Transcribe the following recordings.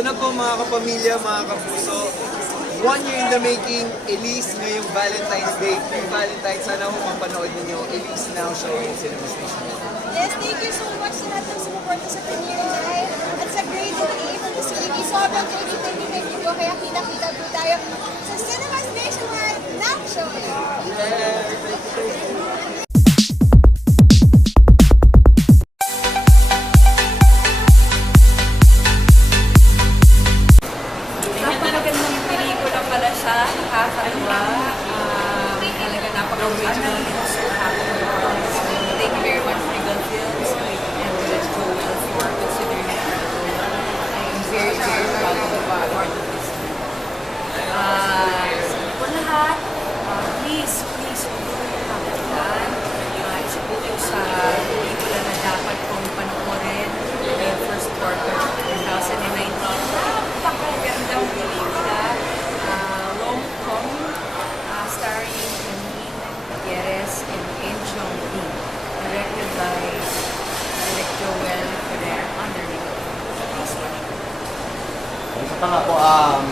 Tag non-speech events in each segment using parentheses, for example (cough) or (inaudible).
Ito na po mga kapamilya, mga kapuso. One year in the making, Elise ngayong Valentine's Day. Yung Valentine's, sana ho mapanood ninyo. Elise now showing Cinema Station. Yes, thank you so much sa lahat ng sumuporta sa premiere night. At sa grade A from the CEB, sobrang thank you, thank you, thank you po. Kaya kita-kita po tayo sa Cinema Station Live now showing. Napakagandang pa nga po, um,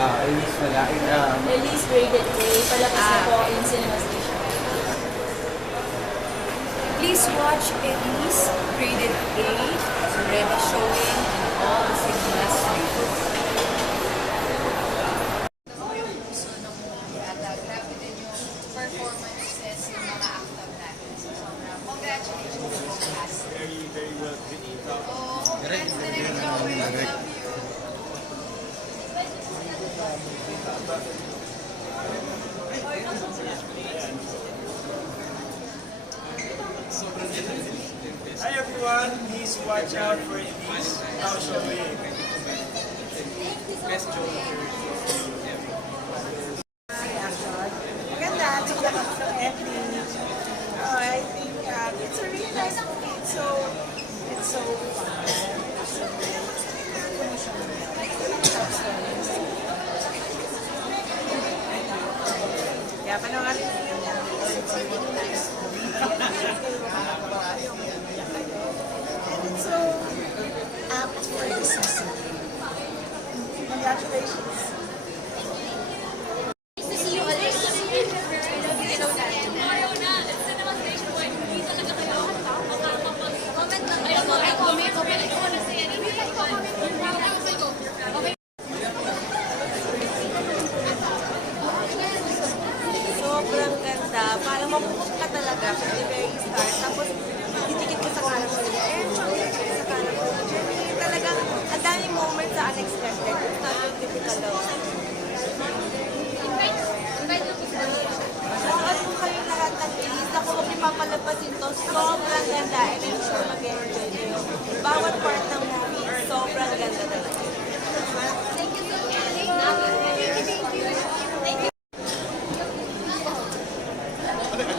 ah, Elise Malain, um, Release graded A, palabas na po in cinema station. Please watch Elise Graded A, already showing in all the cinemas lately. puso ng movie at uh, grabe din yung performances ng mga actor natin. So, sobrang congratulations sa cast. Very, very well. Oo, congrats na rin Joey. Love you. Hi everyone, please watch out for Elise Now Showing. Congratulations.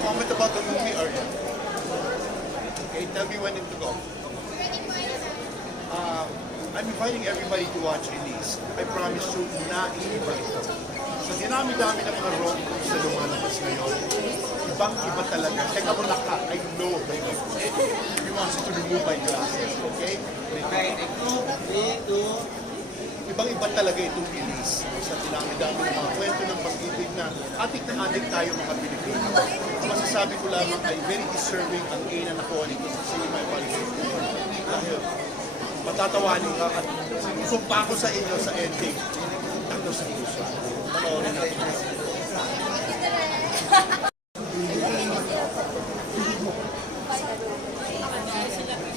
Comment about the movie, Arya? Okay, tell me when to go. Um, I'm inviting everybody to watch Elise. I promise you, naiiba ito. Sa dinami-dami ng mga rom-coms na lumalabas ngayon, ibang-iba talaga. Teka mo naka, I know, baby. You to remove my glasses, okay? Ibang-iba talaga itong Elise. Sa dinami-dami ng mga kwento ng pag-ibig na atik na atik tayo mga Pilipino. Masasabi ko lamang ay very deserving ang A na nakuha nito sa cinema evaluation. Dahil matatawanin ka at sinusok pa ako sa inyo sa ending. Ano sa puso? Panoorin natin.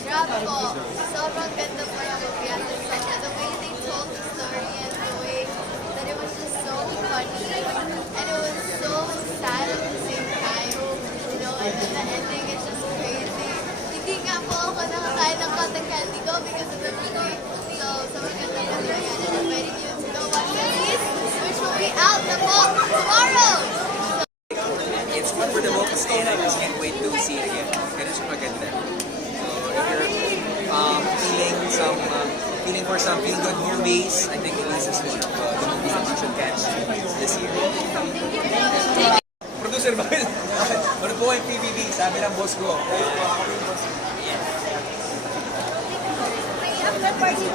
Grabe po. Sobrang ganda po yung movie at the song. The way they told the story and the way that it was just so funny. And it was so sad at the same time. You know, and then the ending is just crazy. Hindi nga po ako nakakain ng cotton candy ko because of the movie. So, sobrang ganda po talaga. And I'm inviting you to go watch Elise, which will be out na po tomorrow. It's one for the stay and I just can't wait to see it again. Ganun siya maganda. So if you're um, feeling some, uh, feeling for some feel-good movies, I think Elise is one of uh, the movies that you should catch this year. Producer ba? (laughs) ano po yung PBB? Sabi ng boss ko. After party,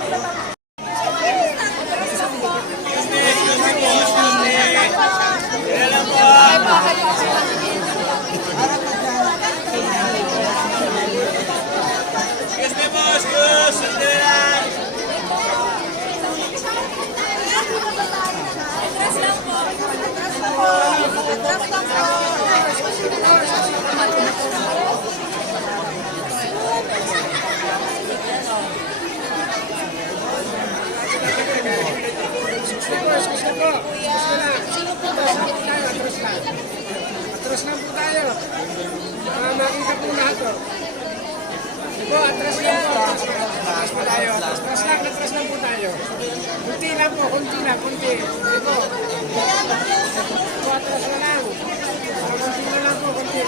lang po tayo. Para makita po lahat to. Ito, atras lang po. Atras po tayo. Atras lang, atras lang po tayo. Kunti lang po, kunti lang, kunti. Ito. Ito, atras na lang. Kunti na lang po, kunti.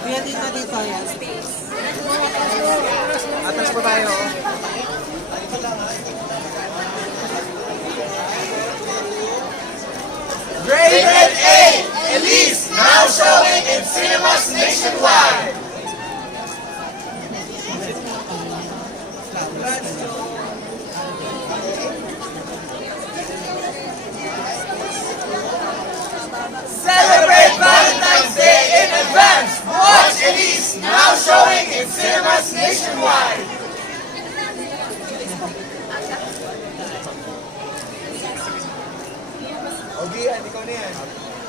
Kuya, dito, dito yan. Atras po tayo. Rated A, Elise, now showing in cinemas nationwide. Celebrate Valentine's Day in advance. Watch Elise, now showing in cinemas nationwide. Ogian, ikaw na yan.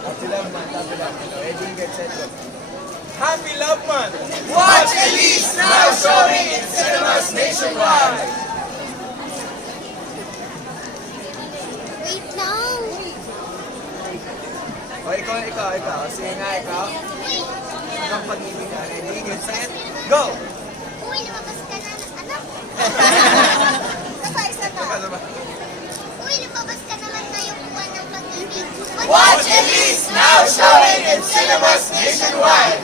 Happy love man, happy love. Eddie, get set. Happy Love Month. Watch Elise now showing in cinemas nationwide. Wait lang. O, ikaw, ikaw, ikaw. Sige nga, ikaw. Hanggang pag-ibig ka. Ready, get set, go! Uy, lumabas ka na. Anak. (laughs) Saka isa Watch Elise now showing in cinemas nationwide.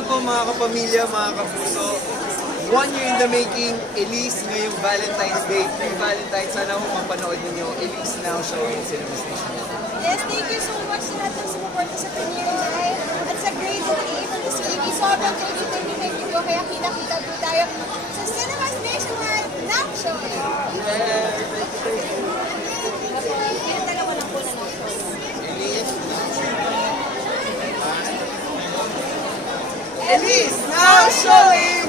Na po mga kapamilya, mga kapuso. One year in the making, Elise ngayong Valentine's Day. Pre-Valentine's, sana ho mapanood ninyo. Elise now showing Cinema Station. Yes, thank you so much sa lahat ng sumuporta sa premiere night. At sa grade A from the CB, sobrang thank you, thank you, thank you po. Kaya kita-kita po tayo sa Cinemas Nationwide now showing. Yung dalawa lang po na now showing. Elise now showing